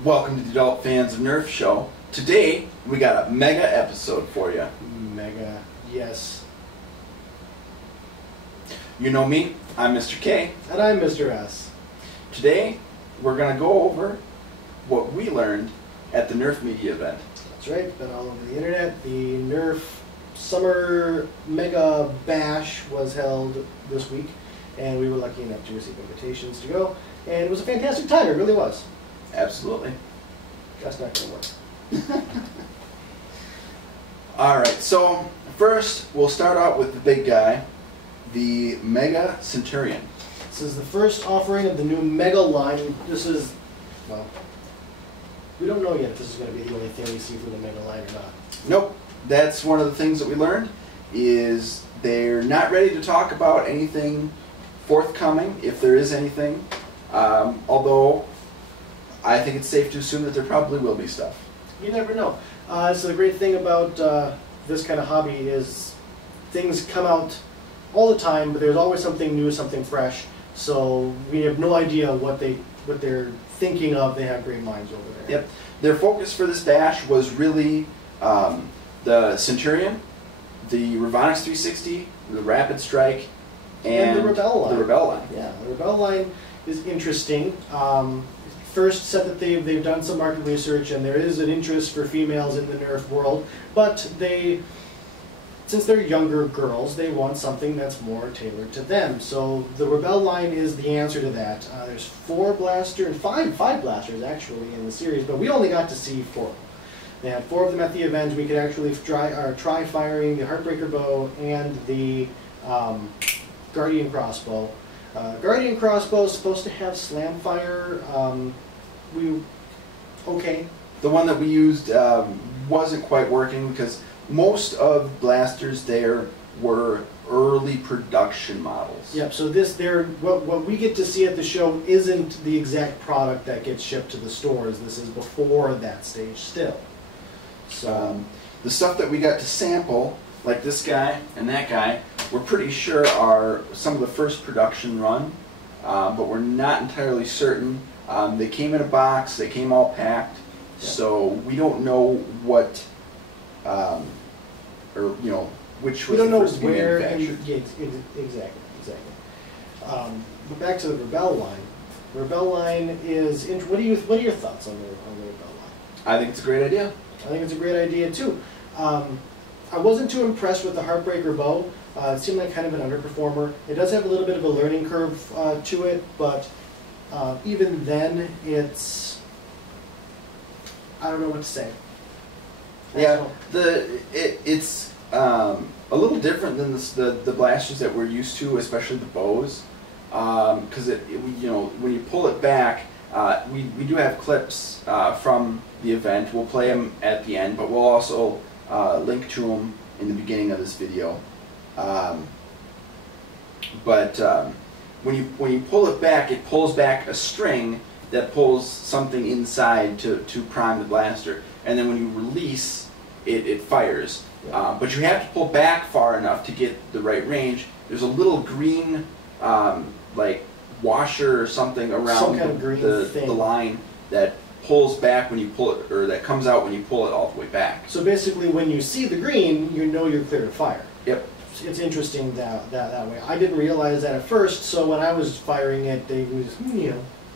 Welcome to the Adult Fans of Nerf Show. Today, we got a mega episode for you. Mega, yes. You know me, I'm Mr. K. And I'm Mr. S. Today, we're going to go over what we learned at the Nerf Media event. That's right, it's been all over the internet. The Nerf Summer Mega Bash was held this week, and we were lucky enough to receive invitations to go. And it was a fantastic time, it really was. Absolutely. That's not going to work. Alright, so first, we'll start out with the big guy, the Mega Centurion. This is the first offering of the new Mega line. This is, well, we don't know yet if this is going to be the only thing we see for the Mega line or not. Nope. That's one of the things that we learned, is they're not ready to talk about anything forthcoming, if there is anything. Although, I think it's safe to assume that there probably will be stuff. You never know. So the great thing about this kind of hobby is things come out all the time, but there's always something new, something fresh. So we have no idea what they're thinking of. They have great minds over there. Yep. Their focus for this bash was really the Centurion, the Revonix 360, the Rapid Strike, and the Rebel line. The Rebel line. Yeah, the Rebel line is interesting. First said that they've done some market research and there is an interest for females in the Nerf world, but since they're younger girls, they want something that's more tailored to them. So the Rebel line is the answer to that. There's five blasters actually in the series, but we only got to see 4. They had 4 of them at the event. We could actually try firing the Heartbreaker bow and the Guardian crossbow. Guardian crossbow is supposed to have slam fire. Okay. The one that we used wasn't quite working because most of blasters there were early production models. Yep. So what we get to see at the show isn't the exact product that gets shipped to the stores. This is before that stage still. So the stuff that we got to sample, like this guy and that guy, we're pretty sure are some of the first production run, but we're not entirely certain. They came in a box, they came all packed, so we don't know what, or you know, which was the first to be manufactured. Exactly. But back to the Rebel line. The Rebel line is. What are your thoughts on the Rebel line? I think it's a great idea. I think it's a great idea too. I wasn't too impressed with the Heartbreaker bow. It seemed like kind of an underperformer. It does have a little bit of a learning curve to it, but even then, I don't know what to say. Yeah, it's a little different than the blasters that we're used to, especially the bows, because you know, when you pull it back, we do have clips from the event. We'll play them at the end, but we'll also link to them in the beginning of this video. When you pull it back, it pulls back a string that pulls something inside to prime the blaster, and then when you release, it fires. Yeah. But you have to pull back far enough to get the right range. There's a little green like washer or something around some kind of green thing. The line that pulls back when you pull it, or that comes out when you pull it all the way back. So basically, when you see the green, you know you're clear to fire. Yep. It's interesting that way. I didn't realize that at first, so when I was firing it, they was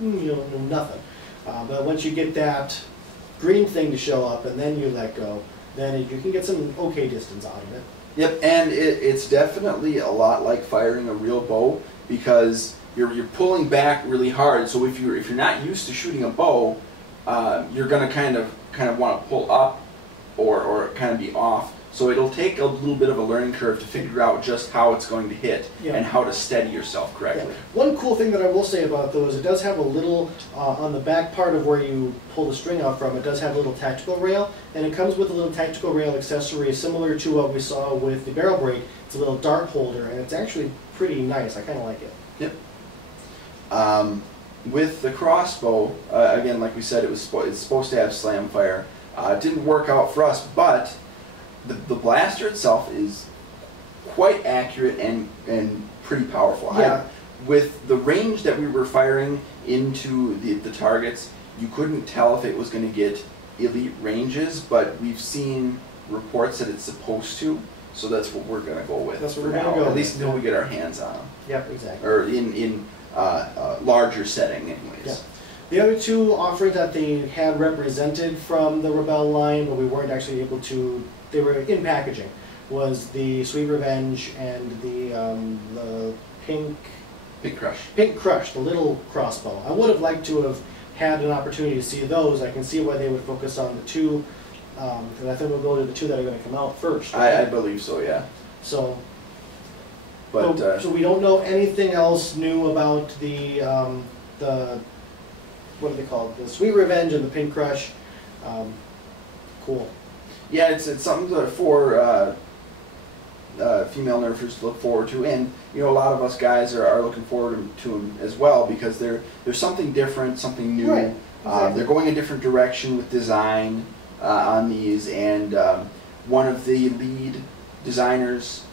nothing. But once you get that green thing to show up and then you let go, then you can get some okay distance out of it. Yep, and it's definitely a lot like firing a real bow, because you're pulling back really hard. So if you're not used to shooting a bow, you're going to kind of want to pull up or kind of be off. So it'll take a little bit of a learning curve to figure out just how it's going to hit and how to steady yourself correctly. Yeah. One cool thing that I will say about those, it does have a little, on the back part of where you pull the string out from, it does have a little tactical rail, and it comes with a little tactical rail accessory similar to what we saw with the barrel brake. It's a little dart holder, and it's actually pretty nice. I kind of like it. Yep. With the crossbow, again, like we said, it's supposed to have slam fire. It didn't work out for us, but the blaster itself is quite accurate and pretty powerful. Yeah. With the range that we were firing into the targets, You couldn't tell if it was going to get elite ranges, but we've seen reports that it's supposed to, so that's what we're going to go with. That's what we're going to go with. At least until we get our hands on them. Yep, exactly. Or in larger setting, anyways. Yeah. The other two offerings that they had represented from the Rebel line, but we weren't actually able to, they were in packaging, was the Sweet Revenge and the Pink Crush. Pink Crush, the little crossbow. I would have liked to have had an opportunity to see those. I can see why they would focus on the two, because I think we'll go to the two that are going to come out first. Right? I believe so, yeah. So, but so we don't know anything else new about the what are they called? The Sweet Revenge and the Pink Crush. Cool. Yeah, it's something for female nerfers to look forward to, and you know, a lot of us guys are looking forward to them as well, because there's something different, something new. Right. Exactly. They're going a different direction with design on these, and one of the lead designers,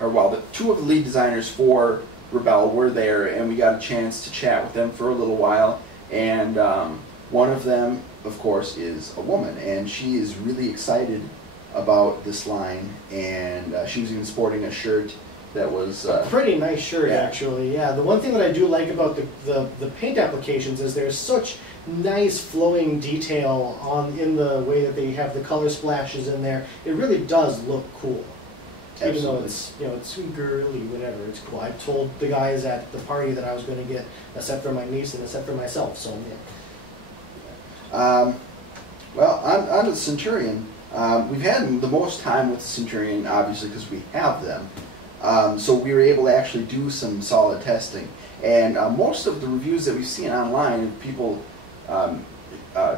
or well, two of the lead designers for Rebel were there, and we got a chance to chat with them for a little while. And one of them, of course, is a woman, and she is really excited about this line, and she was even sporting a shirt that was a pretty nice shirt, yeah. actually. Yeah, the one thing that I do like about the paint applications is there's such nice flowing detail in the way that they have the color splashes in there. It really does look cool. Absolutely. Even though it's, you know, it's girly, whatever, it's cool. I told the guys at the party that I was going to get a set for my niece and a set for myself, so yeah. Well, on to the Centurion. We've had the most time with the Centurion, obviously, because we have them. So we were able to actually do some solid testing. And most of the reviews that we've seen online of people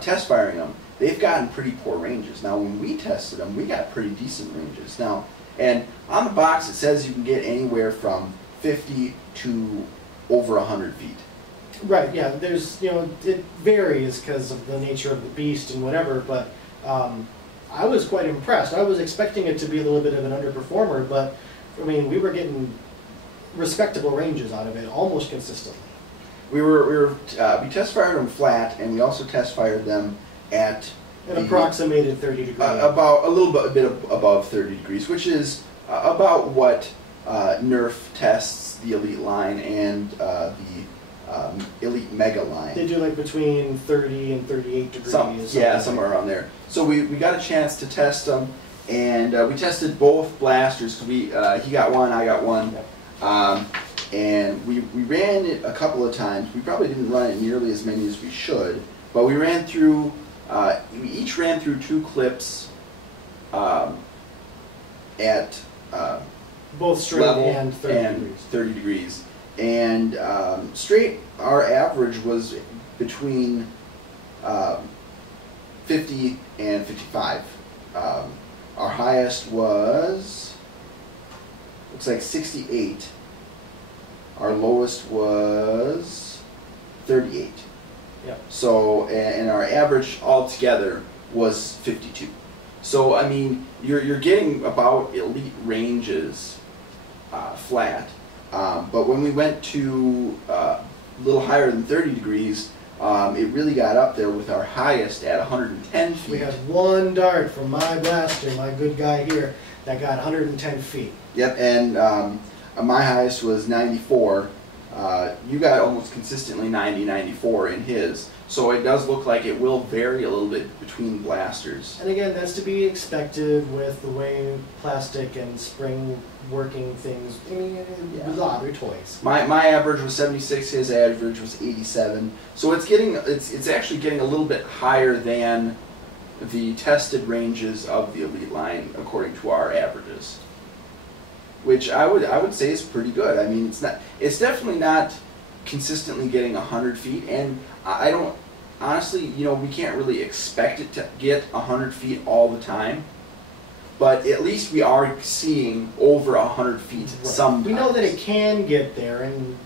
test firing them, they've gotten pretty poor ranges. Now, when we tested them, we got pretty decent ranges. Now, and on the box it says you can get anywhere from 50 to over 100 feet. Right, yeah, there's, you know, it varies because of the nature of the beast and whatever, but I was quite impressed. I was expecting it to be a little bit of an underperformer, but I mean, we were getting respectable ranges out of it almost consistently. We test fired them flat, and we also test fired them at an approximated 30 degrees. About a bit above 30 degrees, which is about what Nerf tests the Elite line and the Elite Mega line. They do like between 30 and 38 degrees. Yeah, somewhere around there. So we got a chance to test them, and we tested both blasters. He got one, I got one. Yep. And we ran it a couple of times. We probably didn't run it nearly as many as we should, but we ran through. We each ran through 2 clips at both straight level and 30 degrees. And straight, our average was between 50 and 55. Our highest was, looks like 68. Our lowest was 38. Yep. So, and our average altogether was 52. So, I mean, you're getting about elite ranges flat. But when we went to a little higher than 30 degrees, it really got up there with our highest at 110 feet. We had one dart from my blaster, my good guy here, that got 110 feet. Yep, and my highest was 94. You got almost consistently 90, 94 in his. So it does look like it will vary a little bit between blasters. And again, that's to be expected with the way plastic and spring working things. I mean, they're toys. My average was 76. His average was 87. So it's actually getting a little bit higher than the tested ranges of the Elite line according to our averages, which I would say is pretty good. I mean, it's definitely not consistently getting 100 feet, and I don't, honestly, you know, we can't really expect it to get 100 feet all the time, but at least we are seeing over 100 feet right. sometimes. We know that it can get there, and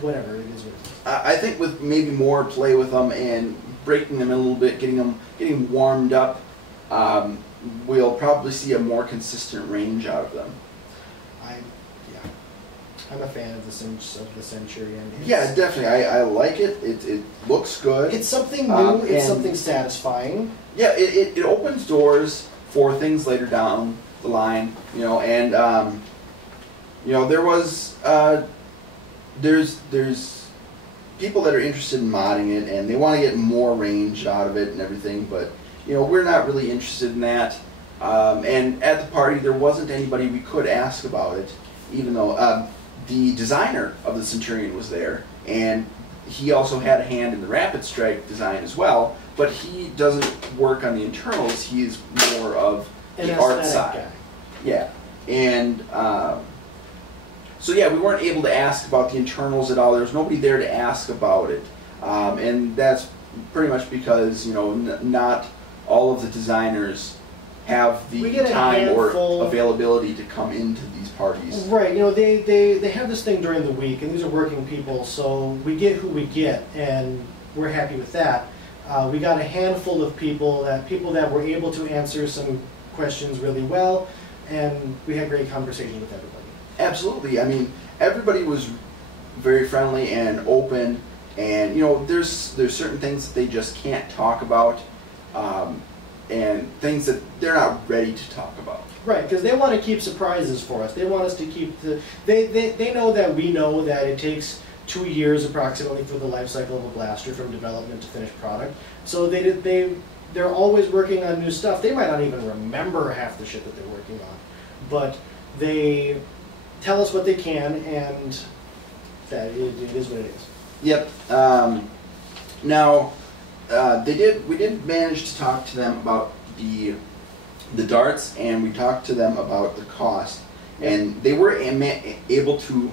whatever, it is what it is. I think with maybe more play with them and breaking them a little bit, getting warmed up, we'll probably see a more consistent range out of them. I'm a fan of the Centurion. Yeah, definitely. I like it. It looks good. It's something new. It's something satisfying. Yeah, it opens doors for things later down the line, you know, and you know, there's people that are interested in modding it, and they want to get more range out of it and everything, but you know, we're not really interested in that. And at the party, there wasn't anybody we could ask about it, even though the designer of the Centurion was there, and he also had a hand in the Rapid Strike design as well, but he doesn't work on the internals. He's more of the art side. Guy. Yeah, and so yeah, we weren't able to ask about the internals at all. There was nobody there to ask about it, and that's pretty much because, you know, not all of the designers have the time or availability to come into these parties. Right, you know, they have this thing during the week, and these are working people, so we get who we get, and we're happy with that. We got a handful of people that were able to answer some questions really well, and we had great conversations with everybody. Absolutely. I mean, everybody was very friendly and open, and you know, there's certain things that they just can't talk about, and things that they're not ready to talk about. Right, because they want to keep surprises for us. They want us to keep they know that we know that it takes 2 years approximately for the life cycle of a blaster from development to finished product. So they're always working on new stuff. They might not even remember half the shit that they're working on, but they tell us what they can, and that it is what it is. Yep. Now, we did manage to talk to them about the darts, and we talked to them about the cost, and they were able to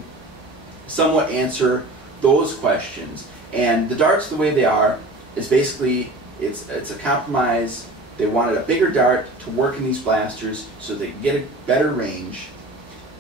somewhat answer those questions. And the darts, the way they are, is basically it's a compromise. They wanted a bigger dart to work in these blasters so they could get a better range,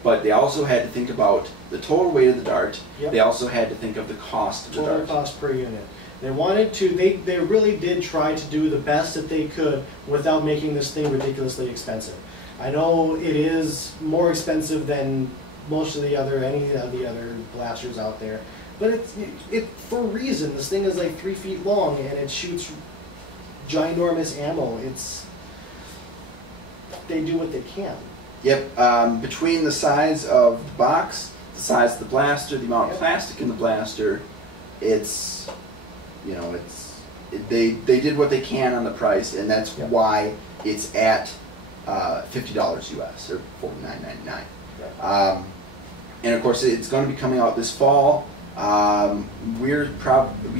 but they also had to think about the total weight of the dart. Yep. They also had to think of the cost of the dart. Total cost per unit. They wanted to, they really did try to do the best that they could without making this thing ridiculously expensive. I know it is more expensive than most of any of the other blasters out there, but it's for a reason. This thing is like 3 feet long, and it shoots ginormous ammo. They do what they can. Yep. Between the size of the box, the size of the blaster, the amount of plastic in the blaster, it's, you know, they did what they can on the price, and that's why it's at $50 US or $49.99. And of course, it's going to be coming out this fall. We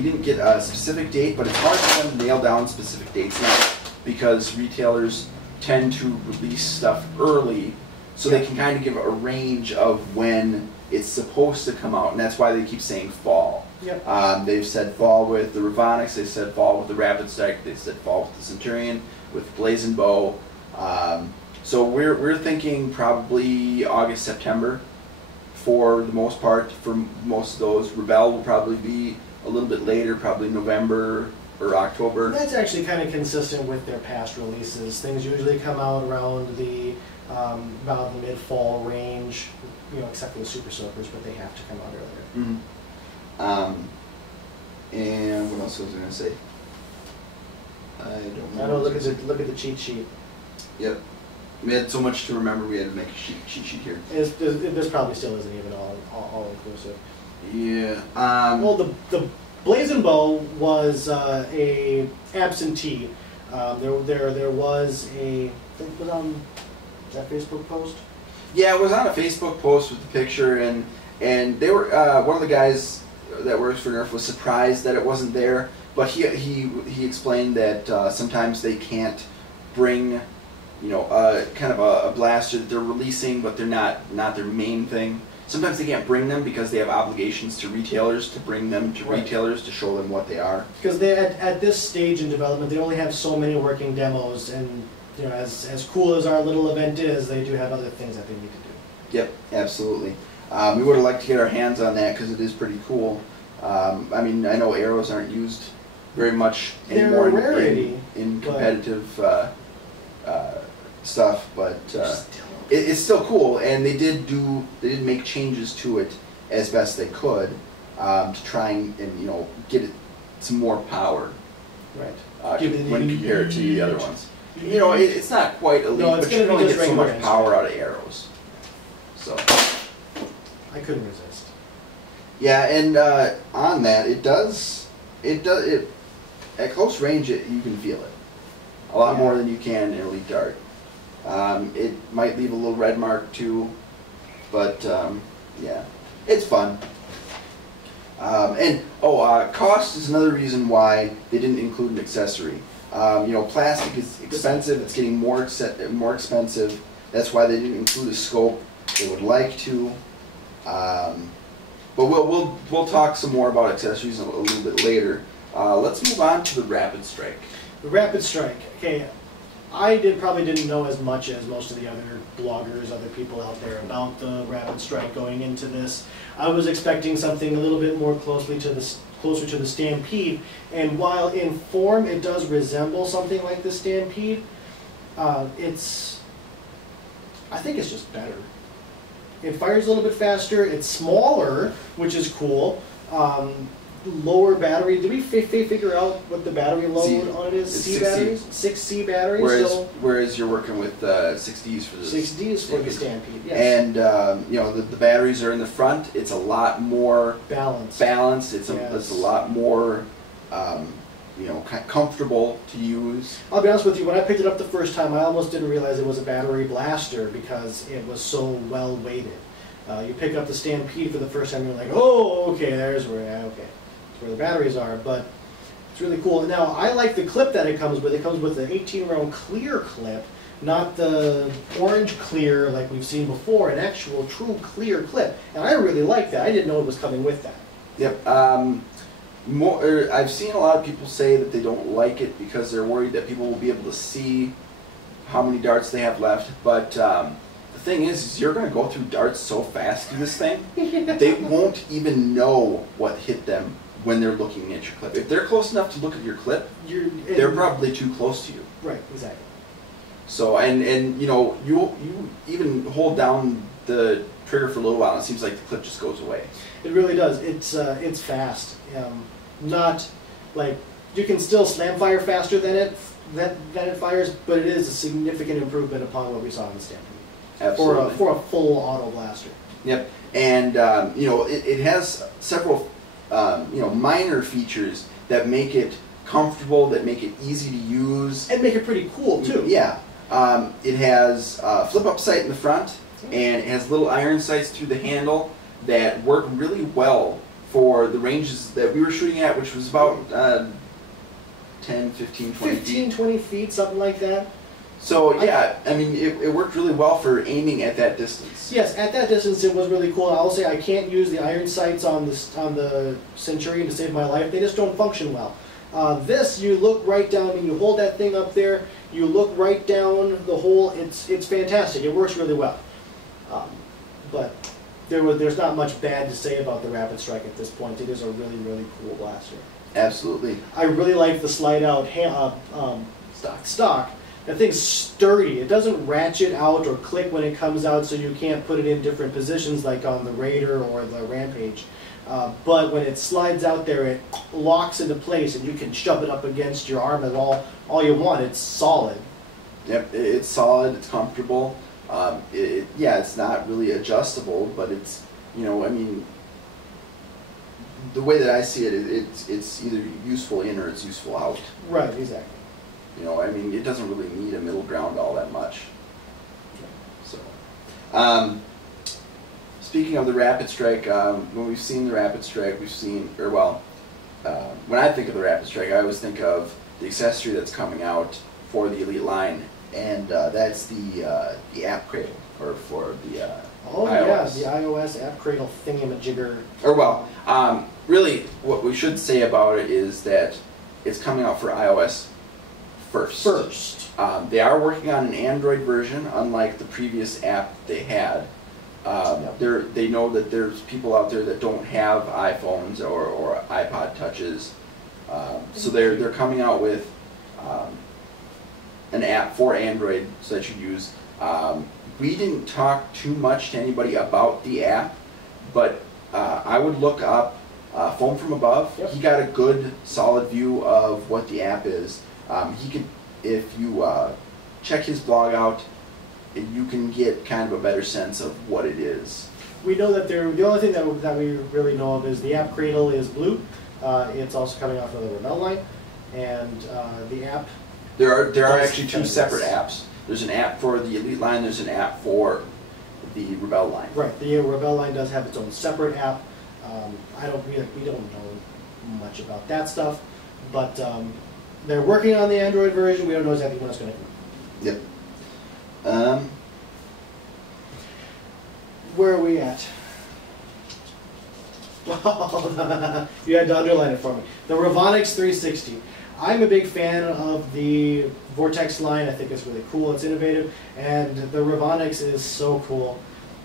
didn't get a specific date, but it's hard for them to nail down specific dates now, because retailers tend to release stuff early, so they can kind of give a range of when it's supposed to come out, and that's why they keep saying fall. Yep. They've said fall with the Ravonics, they've said fall with the Rapid Strike, they've said fall with the Centurion, with Blazing Bow. So we're thinking probably August, September for the most part. For most of those, Rebel will probably be a little bit later, probably November or October. That's actually kind of consistent with their past releases. Things usually come out around the about the mid-fall range, you know, except for the Super Soakers, but they have to come out earlier. Mm-hmm. And what else was I going to say? I don't know. I know. Look at the cheat sheet. Yep. We had so much to remember. We had to make a cheat sheet here. This probably still isn't even all inclusive. Yeah. Well, the Blazing Bow was a absentee. There was a. I think it was on that Facebook post. Yeah, it was on a Facebook post with the picture, and they were one of the guys that works for Nerf was surprised that it wasn't there, but he explained that sometimes they can't bring, you know, kind of a blaster that they're releasing, but they're not their main thing. Sometimes they can't bring them because they have obligations to retailers to bring them to retailers to show them what they are. Because at this stage in development, they only have so many working demos, and you know, as cool as our little event is, they do have other things that they need to do. Yep, absolutely. We would have liked to get our hands on that because it is pretty cool. I mean, I know arrows aren't used very much anymore in competitive stuff, but it's still cool, and they did make changes to it as best they could to try and get it some more power. Right. When compared to the other ones. It's not quite elite, but you can only get so much power out of arrows. So I couldn't resist. Yeah, and on that, it at close range you can feel it a lot more than you can in Elite Dart. It might leave a little red mark too, but yeah, it's fun. Cost is another reason why they didn't include an accessory. Plastic is expensive. It's getting more expensive. That's why they didn't include a scope. They would like to, but we'll talk some more about accessories a little bit later. Let's move on to the Rapid Strike. The Rapid Strike. Okay, I probably didn't know as much as most of the other bloggers, other people out there about the Rapid Strike going into this. I was expecting something a little bit more closer to the Stampede, and while in form it does resemble something like the Stampede, I think it's just better. It fires a little bit faster. It's smaller, which is cool. Lower battery. Did we figure out what the battery load on it is? C batteries? 6C batteries. Whereas you're working with 6Ds for the 6Ds for the Stampede. Yes. And the batteries are in the front. It's a lot more balanced. It's a lot more comfortable to use. I'll be honest with you. When I picked it up the first time, I almost didn't realize it was a battery blaster because it was so well weighted. You pick up the Stampede for the first time, you're like, oh, okay, there's where the batteries are, but it's really cool. Now, I like the clip that it comes with. It comes with an 18-round clear clip, not the orange clear like we've seen before, an actual true clear clip. And I really like that. I didn't know it was coming with that. Yep. I've seen a lot of people say that they don't like it because they're worried that people will be able to see how many darts they have left, but the thing is you're going to go through darts so fast through this thing, they won't even know what hit them when they're looking at your clip. If they're close enough to look at your clip, they're probably too close to you. Right, exactly. So, and you even hold down the trigger for a little while and it seems like the clip just goes away. It really does. It's fast. Not like you can still slam fire faster than it fires, but it is a significant improvement upon what we saw in the Stampede. Absolutely. For a full auto blaster. Yep. And it has several minor features that make it comfortable, that make it easy to use, and make it pretty cool too. Yeah. It has a flip-up sight in the front, and it has little iron sights through the handle that work really well for the ranges that we were shooting at, which was about 10, 15, 20 15, feet. 20 feet, something like that. So yeah, I mean, it worked really well for aiming at that distance. Yes, at that distance it was really cool. I'll say I can't use the iron sights on the Centurion to save my life. They just don't function well. This, you look right down, and you hold that thing up there, you look right down the hole. It's fantastic. It works really well. But there's not much bad to say about the Rapid Strike at this point. It is a really, really cool blaster. Absolutely. I really like the slide out stock. That thing's sturdy. It doesn't ratchet out or click when it comes out, so you can't put it in different positions like on the Raider or the Rampage. But when it slides out there, it locks into place, and you can shove it up against your arm and all you want. It's solid. Yep, it's solid. It's comfortable. It's not really adjustable, but it's, I mean, the way that I see it, it's either useful in or it's useful out. Right, exactly. I mean, it doesn't really need a middle ground all that much. So, speaking of the Rapid Strike, when we've seen the Rapid Strike, when I think of the Rapid Strike, I always think of the accessory that's coming out for the Elite line, and that's the app cradle, or for the iOS. Yeah, the iOS app cradle thingamajigger. Really, what we should say about it is that it's coming out for iOS first. They are working on an Android version, unlike the previous app they had. They know that there's people out there that don't have iPhones or iPod touches, so they're coming out with an app for Android so that you use. We didn't talk too much to anybody about the app, but I would look up Foam from Above. Yep. He got a good, solid view of what the app is. He could, if you check his blog out, you can get kind of a better sense of what it is. We know that the only thing that we really know of is the app cradle is blue. It's also coming off of the Rebel line, and the app. There are actually two separate apps. There's an app for the Elite line. There's an app for the Rebel line. Right. The Rebel line does have its own separate app. We don't know much about that stuff, but they're working on the Android version. We don't know exactly when it's going to come. Yep. Where are we at? You had to underline it for me. The Revonix 360. I'm a big fan of the Vortex line. I think it's really cool. It's innovative, and the Revonix is so cool.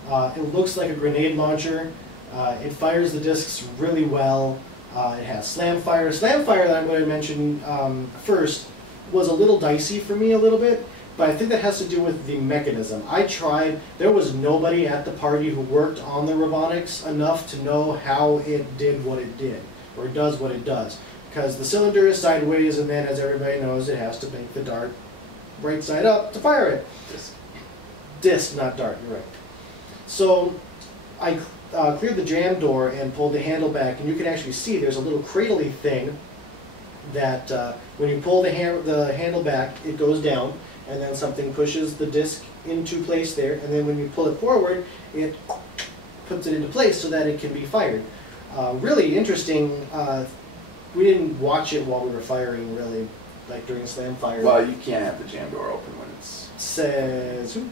It looks like a grenade launcher. It fires the discs really well. It has slam fire. Slam fire that I'm going to mention first was a little dicey for me a little bit, but I think that has to do with the mechanism. I tried. There was nobody at the party who worked on the Revonix enough to know how it did what it did, or it does what it does. Because the cylinder is sideways, and then, as everybody knows, it has to make the dart right side up to fire it. Disc, not dart, you're right. So I cleared the jam door and pulled the handle back, and you can actually see there's a little cradle-y thing that when you pull the handle back, it goes down, and then something pushes the disc into place there, and then when you pull it forward, it puts it into place so that it can be fired. Really interesting. We didn't watch it while we were firing, really, like during slam fire. Well, you can't have the jam door open when it's... Says who?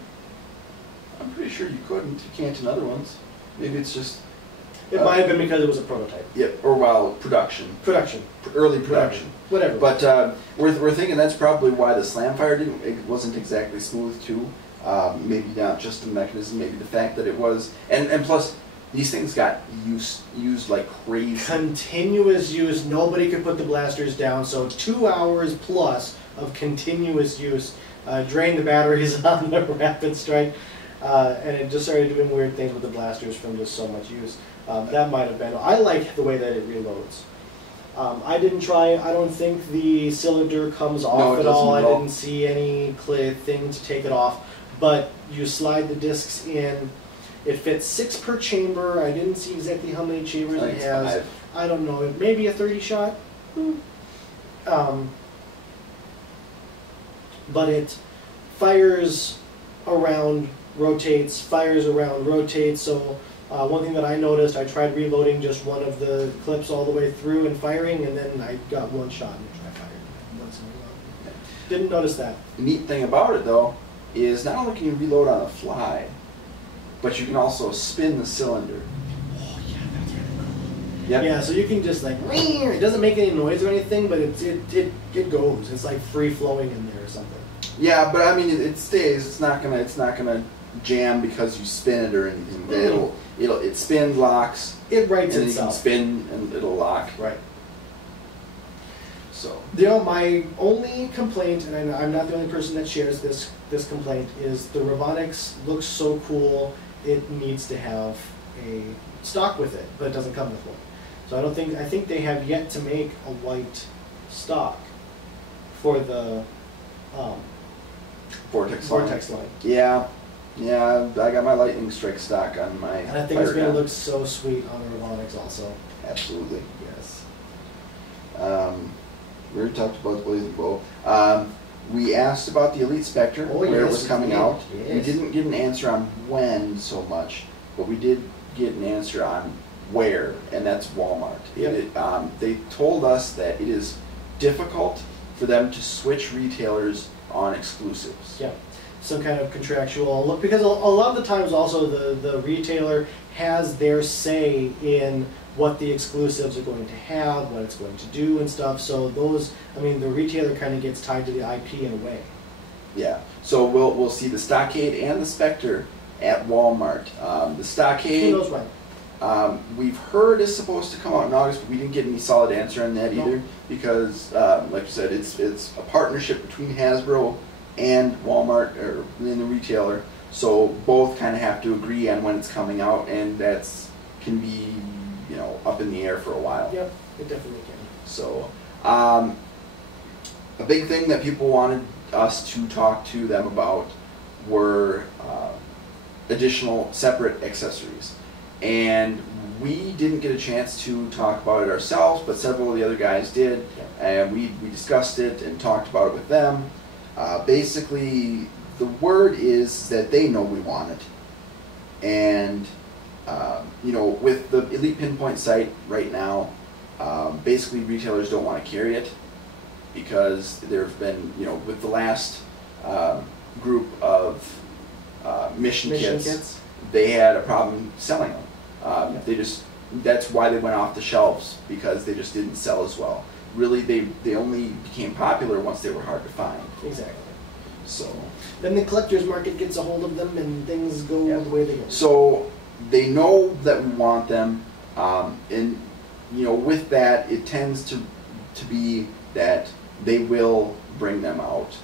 I'm pretty sure you couldn't. You can't in other ones. Maybe it's just... It might have been because it was a prototype. Yep, or while production. Early production. Whatever. But we're thinking that's probably why the slam fire wasn't exactly smooth too. Maybe not just the mechanism, maybe the fact that it was... And plus... These things got used like crazy. Continuous use. Nobody could put the blasters down. So 2 hours plus of continuous use drained the batteries on the Rapid Strike, and it just started doing weird things with the blasters from just so much use. That might have been. I like the way that it reloads. I didn't try. I don't think the cylinder comes off at all. I didn't see any clear thing to take it off. But you slide the discs in. It fits 6 per chamber. I didn't see exactly how many chambers it has. 5. I don't know. Maybe a 30 shot. But it fires around, rotates, fires around, rotates. So one thing that I noticed, I tried reloading just one of the clips all the way through and firing, and then I got one shot and I fired once in a while. Didn't notice that. The neat thing about it, though, is not only can you reload on the fly, but you can also spin the cylinder. Oh yeah, that's really cool. Yep. Yeah, so you can just like, it doesn't make any noise or anything, but it goes. It's like free flowing in there or something. Yeah, but I mean it stays. It's not gonna jam because you spin it or anything. It spins, locks. It writes and itself. Then you can spin and it'll lock. Right. So. My only complaint, and I'm not the only person that shares this complaint, is the Revonix looks so cool. It needs to have a stock with it, but it doesn't come with one. So I think they have yet to make a white stock for the Vortex line. Yeah, I got my Lightning Strike stock on my. And I think it's going to look so sweet on the Revonix also. Absolutely. Yes. We already talked about the Blazing Bow. We asked about the Elite Spectre, where it was coming out. Yes. We didn't get an answer on when so much, but we did get an answer on where, and that's Walmart. Yep. They told us that it is difficult for them to switch retailers on exclusives. Yeah, some kind of contractual look, because a lot of the times also the retailer has their say in what the exclusives are going to have, what it's going to do and stuff. So those, I mean, the retailer kind of gets tied to the IP in a way. Yeah. So we'll see the Stockade and the Spectre at Walmart. The Stockade, Who knows when? We've heard is supposed to come out in August, but we didn't get any solid answer on that either, because, like you said, it's a partnership between Hasbro and Walmart, or in the retailer. So both kind of have to agree on when it's coming out, and that's can be, you know, up in the air for a while. Yep, it definitely can. So a big thing that people wanted us to talk to them about were additional separate accessories. And we didn't get a chance to talk about it ourselves, but several of the other guys did, and we discussed it and talked about it with them. Basically, the word is that they know we want it. And, you know, with the Elite Pinpoint site right now, basically retailers don't want to carry it because there have been, you know, with the last group of mission kits, they had a problem selling them. That's why they went off the shelves, because they just didn't sell as well. Really, they only became popular once they were hard to find. Exactly. So then the collector's market gets a hold of them, and things go the way they go. So they know that we want them, and you know, with that, it tends to be that they will bring them out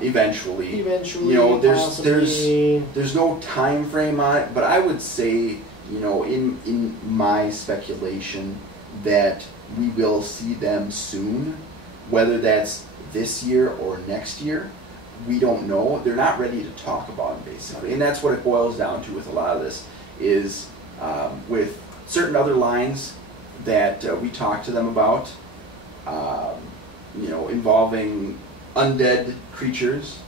eventually. Eventually, you know, possibly. there's no time frame on it, but I would say, you know, in my speculation, that we will see them soon, whether that's this year or next year. We don't know. They're not ready to talk about them, basically, and that's what it boils down to with a lot of this. Is with certain other lines that we talked to them about, you know, involving undead creatures.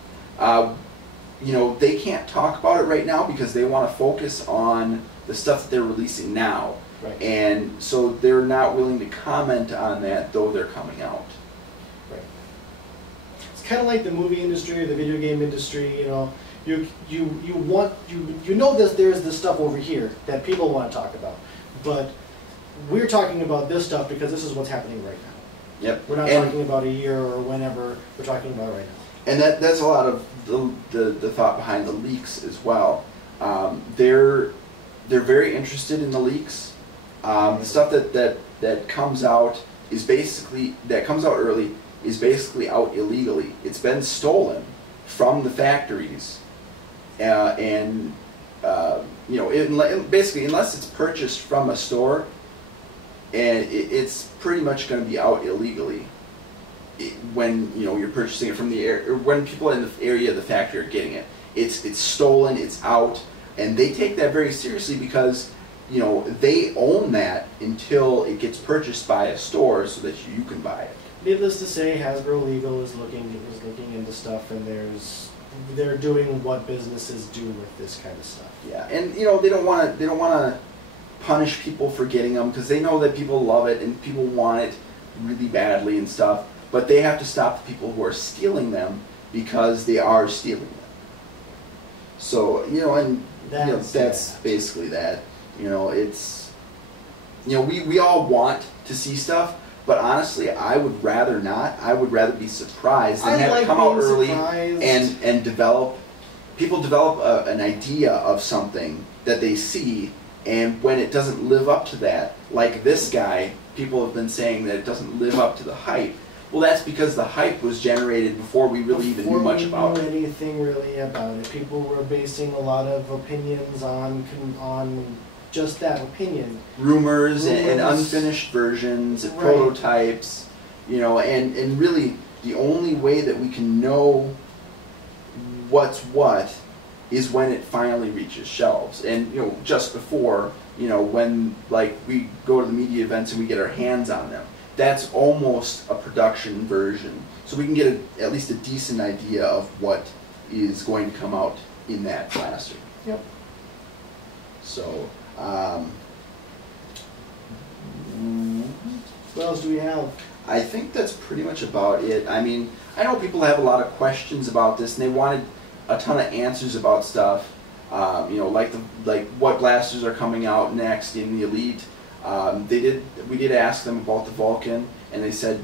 You know, they can't talk about it right now because they want to focus on the stuff that they're releasing now. Right. And so they're not willing to comment on that, though they're coming out. Right. It's kind of like the movie industry or the video game industry. You know, you know that there's this stuff over here that people want to talk about, but we're talking about this stuff because this is what's happening right now. Yep. We're not talking about a year or whenever. We're talking about right now. And that's a lot of the thought behind the leaks as well. They're very interested in the leaks. The stuff that comes out is basically, that comes out early, is basically out illegally. It's been stolen from the factories, and you know, basically, unless it's purchased from a store, and it's pretty much going to be out illegally when, you know, you're purchasing it from the area, or when people in the area of the factory are getting it. It's stolen, it's out, and they take that very seriously because, you know, they own that until it gets purchased by a store so that you can buy it. Needless to say, Hasbro Legal is looking into stuff, and they're doing what businesses do with this kind of stuff. Yeah, and you know, they don't want to punish people for getting them because they know that people love it and people want it really badly and stuff. But they have to stop the people who are stealing them because they are stealing them. So, you know, and that's basically that. You know, it's, you know, we all want to see stuff, but honestly, I would rather not. I would rather be surprised than have it come out early and develop an idea of something that they see, and when it doesn't live up to that, like this guy, people have been saying that it doesn't live up to the hype. Well, that's because the hype was generated before we really even knew much about it. Before we knew anything really about it. People were basing a lot of opinions on just that opinion. Rumors. And unfinished versions, and prototypes, you know, and really the only way that we can know what's what is when it finally reaches shelves. And, you know, just before, you know, when, like, we go to the media events and we get our hands on them. That's almost a production version. So we can get at least a decent idea of what is going to come out in that blaster. Yep. So, what else do we have? I think that's pretty much about it. I mean, I know people have a lot of questions about this, and they wanted a ton of answers about stuff. You know, like what blasters are coming out next in the Elite. We did ask them about the Vulcan, and they said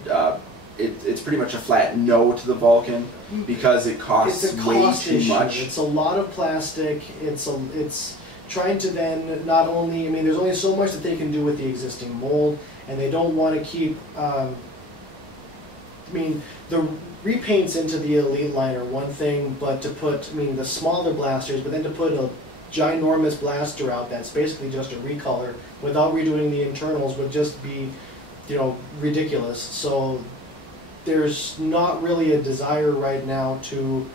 it's pretty much a flat no to the Vulcan because it costs way too much. It's a lot of plastic. It's trying to then not only, I mean, there's only so much that they can do with the existing mold, and they don't want to keep I mean, the repaints into the Elite line are one thing, but to put, I mean, the smaller blasters, but then to put a ginormous blaster out that's basically just a recolor without redoing the internals would just be, you know, ridiculous. So there's not really a desire right now to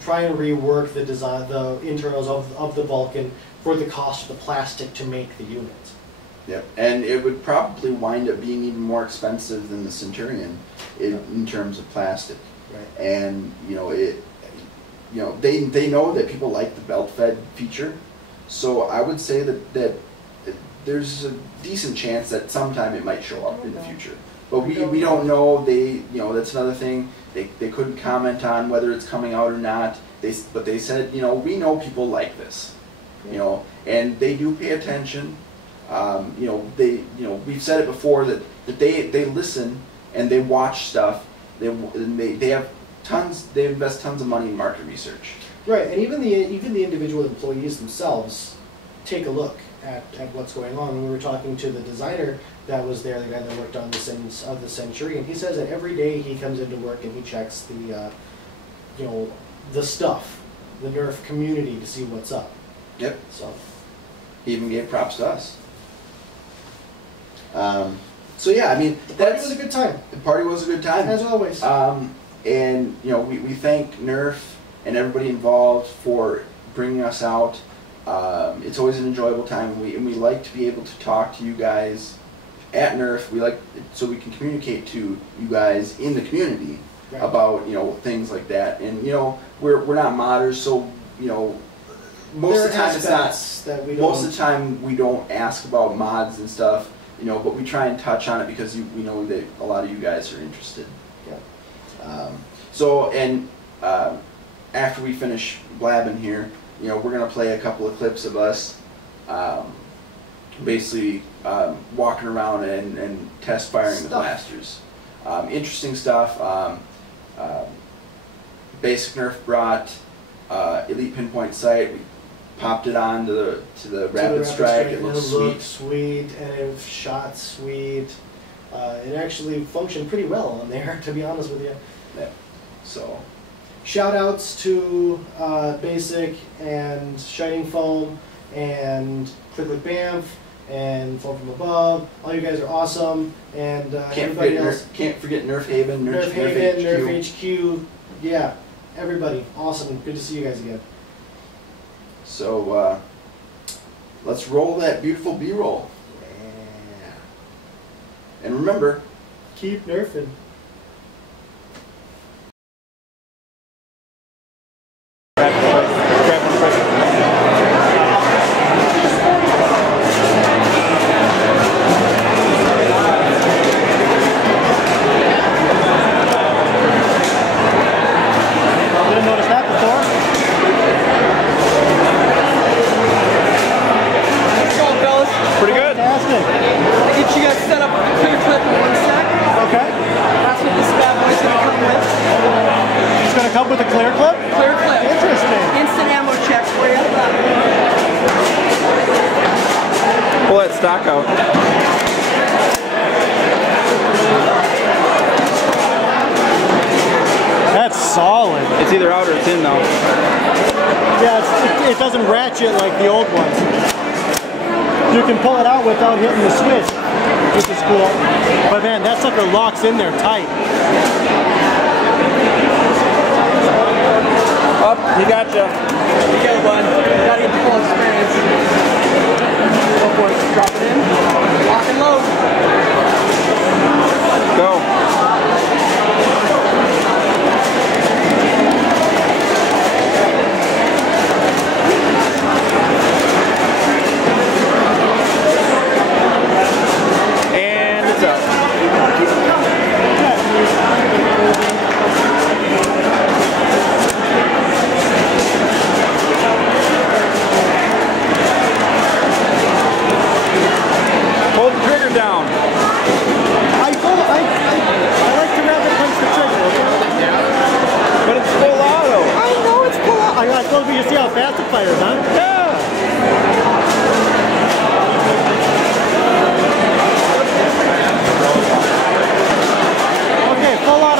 try and rework the design, the internals of the Vulcan for the cost of the plastic to make the units. Yep, and it would probably wind up being even more expensive than the Centurion in terms of plastic. Right. And you know they know that people like the belt fed feature, so I would say that there's a decent chance that sometime it might show up in the future. But we don't know. That's another thing. They couldn't comment on whether it's coming out or not. But they said, we know people like this, and they do pay attention. We've said it before that they listen and they watch stuff. They have tons. They invest tons of money in market research. Right, and even the individual employees themselves take a look at what's going on. When we were talking to the designer that was there, the guy that worked on the Centurion, he says that every day he comes into work and he checks the stuff, the Nerf community, to see what's up. Yep. So he even gave props to us. So yeah, I mean, the party was a good time. The party was a good time, as always. And we thank Nerf and everybody involved for bringing us out. It's always an enjoyable time, and we like to be able to talk to you guys at Nerf. We like so we can communicate to you guys in the community about things like that. And we're not modders, so most of the time it's not. Most of the time we don't ask about mods and stuff, but we try and touch on it because we know that a lot of you guys are interested. Yeah. After we finish blabbing here, we're gonna play a couple of clips of us basically walking around and test firing the blasters. Interesting stuff. Basic Nerf brought Elite Pinpoint Sight. We popped it on to the Rapid Strike. It looks sweet. It looked sweet, and it shot sweet. It actually functioned pretty well on there, to be honest with you. Yeah. So. Shout outs to Basic and Shining Foam and Click with Banff and Foam from Above. All you guys are awesome, and can't forget Nerf Haven, Nerf HQ. Yeah, everybody, awesome. Good to see you guys again. So let's roll that beautiful B-roll. Yeah. And remember, keep nerfing. Come with a clear clip? Clear clip. Interesting. Instant ammo check for you. Pull that stock out. That's solid. It's either out or it's in now. Yeah, it doesn't ratchet like the old ones. You can pull it out without hitting the switch, which is cool. But man, that sucker locks in there tight. Up, he gotcha. You go, bud. Gotta get the full experience. Go for it. Drop it in. Lock and load. Go. And it's up. Hold the trigger down. I like to rather punch the trigger, okay? But it's full auto. I know it's cool. I told you see how fast it fires, huh? Yeah. Okay, full auto.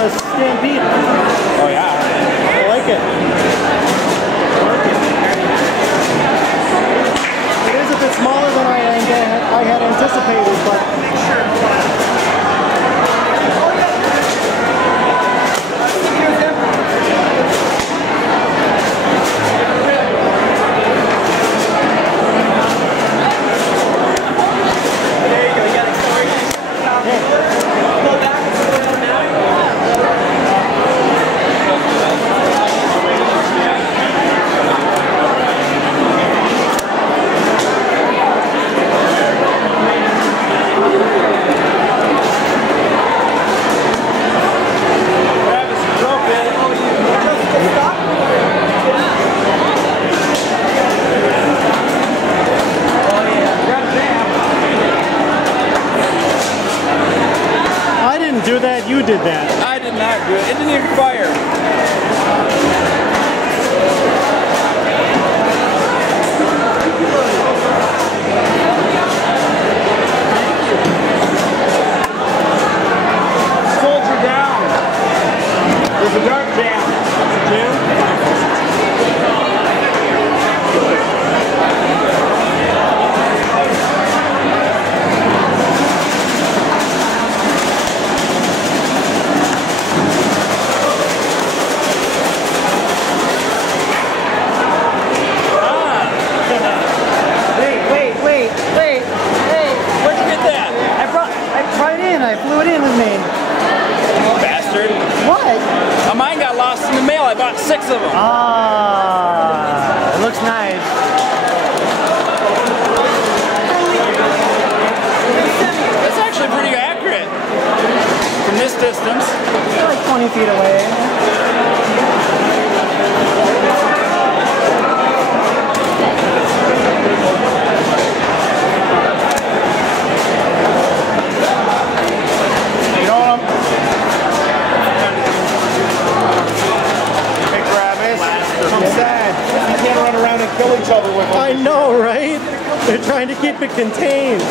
a stampede. Oh yeah. I like it. It is a bit smaller than I had anticipated, but do that, you did that. I did not do it. It didn't even fire. Soldier down. There's a dark jam. I flew it in with me. Bastard. What? Mine got lost in the mail. I bought 6 of them. Ah, it looks nice. That's actually pretty accurate from this distance. It's like 20 feet away. Kill each other with them. I know, right? They're trying to keep it contained.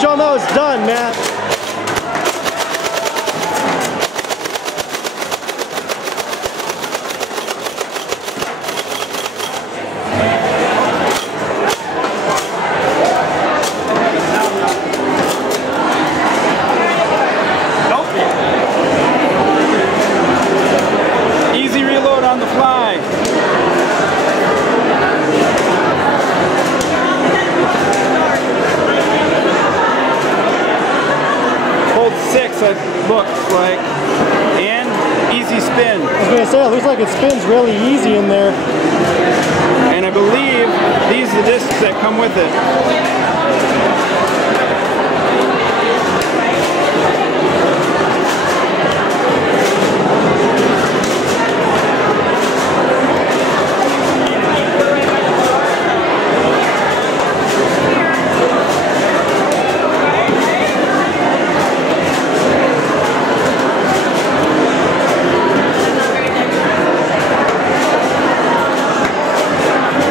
Show them how it's done, Matt. On the fly. Hold 6, it looks like, and easy spin. I was gonna say, it looks like it spins really easy in there. And I believe these are the discs that come with it.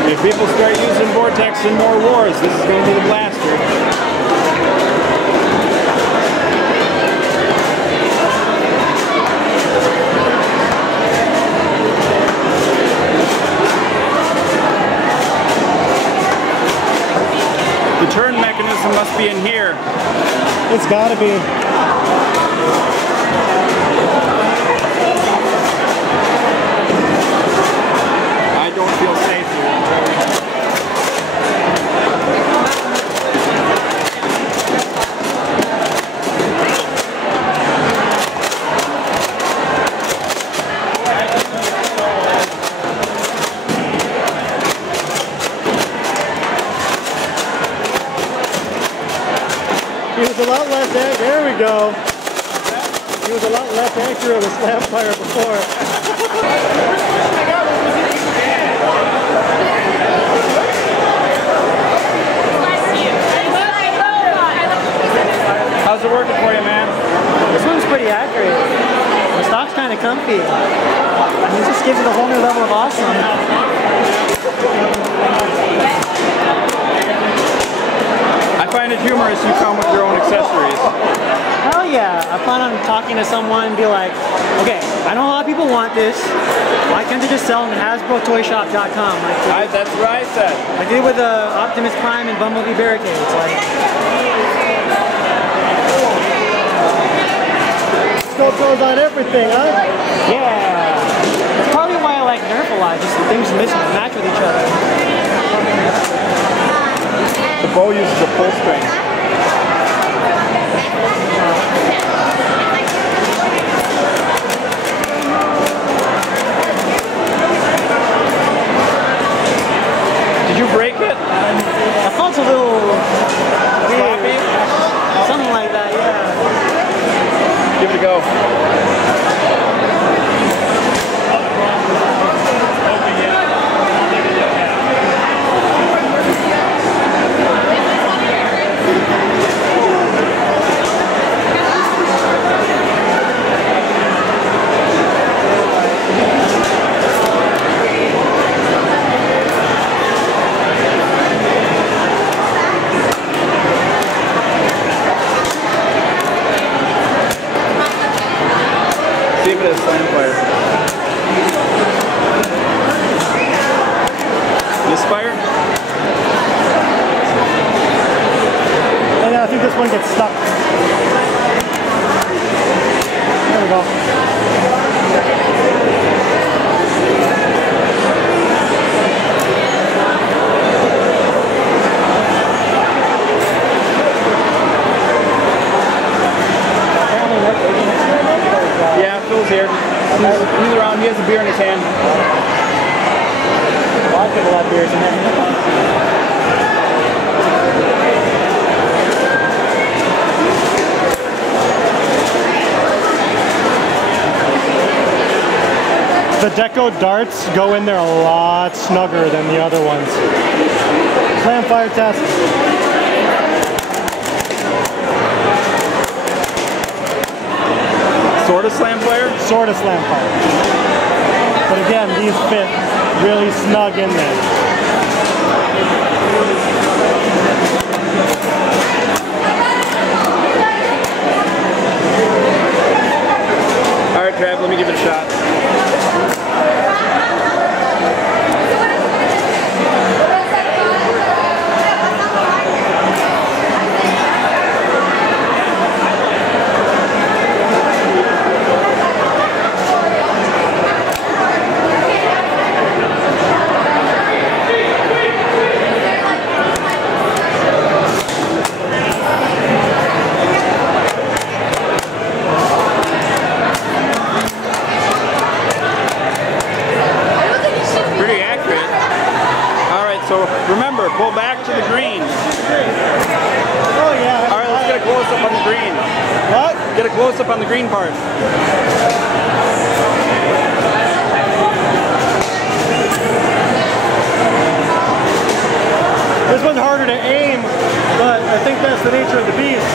If people start using Vortex in more wars, this is going to be the blaster. The turn mechanism must be in here. It's gotta be. I don't feel safe here. He was a lot less accurate. There we go. He was a lot less accurate with slam fire before. How's it working for you, man? This one's pretty accurate. The stock's kind of comfy. It just gives it a whole new level of awesome. I find it humorous, you come with your own accessories. Hell yeah. I plan on talking to someone and be like, okay, I know a lot of people want this. Why can't they just sell them at HasbroToyShop.com? That's what I said. I did with Optimus Prime and Bumblebee Barricades. Scope goes on everything, huh? Yeah. That's probably why I like Nerf a lot. Just things match with each other. The bow uses a pull string. Did you break it? I felt a little Sloppy? something like that, yeah. Give it a go. See if it has slam fire. Misfire? And I think this one gets stuck. There we go. Yeah, Phil's here. He's around. He has a beer in his hand. A lot of people have beers in there. The deco darts go in there a lot snugger than the other ones. Slam fire test. Sort of slam fire? Sort of slam fire. But again, these fit really snug in there. Alright, Trav, let me give it a shot. Remember, pull back to the green. Oh yeah. Alright, let's get a close-up on the green. What? Get a close-up on the green part. This one's harder to aim, but I think that's the nature of the beast.